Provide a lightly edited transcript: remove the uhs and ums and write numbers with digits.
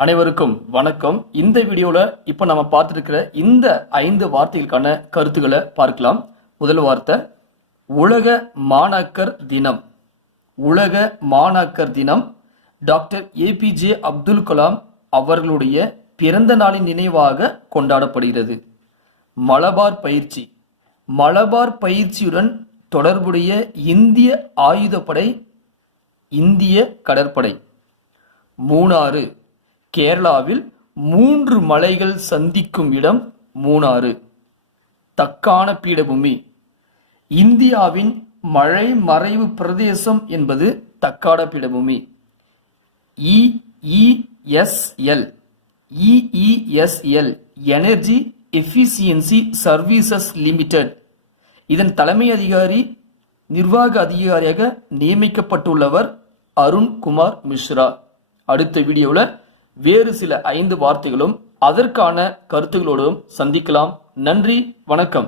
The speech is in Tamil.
அனைவருக்கும் வணக்கம். இந்த வீடியோல இப்ப நம்ம பார்த்துருக்கிற இந்த 5 வார்த்தைகளுக்கான கருத்துக்களை பார்க்கலாம். முதல் வார்த்தை உலக மாணாக்கர் தினம். உலக மாணாக்கர் தினம் டாக்டர் ஏபிஜே அப்துல் கலாம் அவர்களுடைய பிறந்த நாளின் நினைவாக கொண்டாடப்படுகிறது. மலபார் பயிற்சி. மலபார் பயிற்சியுடன் தொடர்புடைய இந்திய ஆயுதப்படை, இந்திய கடற்படை. மூணாறு. கேரளாவில் 3 மலைகள் சந்திக்கும் இடம் மூணாறு. தக்கான பீடபூமி. இந்தியாவின் மழை மறைவு பிரதேசம் என்பது தக்கான பீடபூமி. EESL energy efficiency services limited. இதன் தலைமை அதிகாரி, நிர்வாக அதிகாரியாக நியமிக்கப்பட்டுள்ளவர் அருண் குமார் மிஸ்ரா. அடுத்த வீடியோவில் வேறு சில 5 வார்த்தைகளும் அதற்கான கருத்துகளோடும் சந்திக்கலாம். நன்றி, வணக்கம்.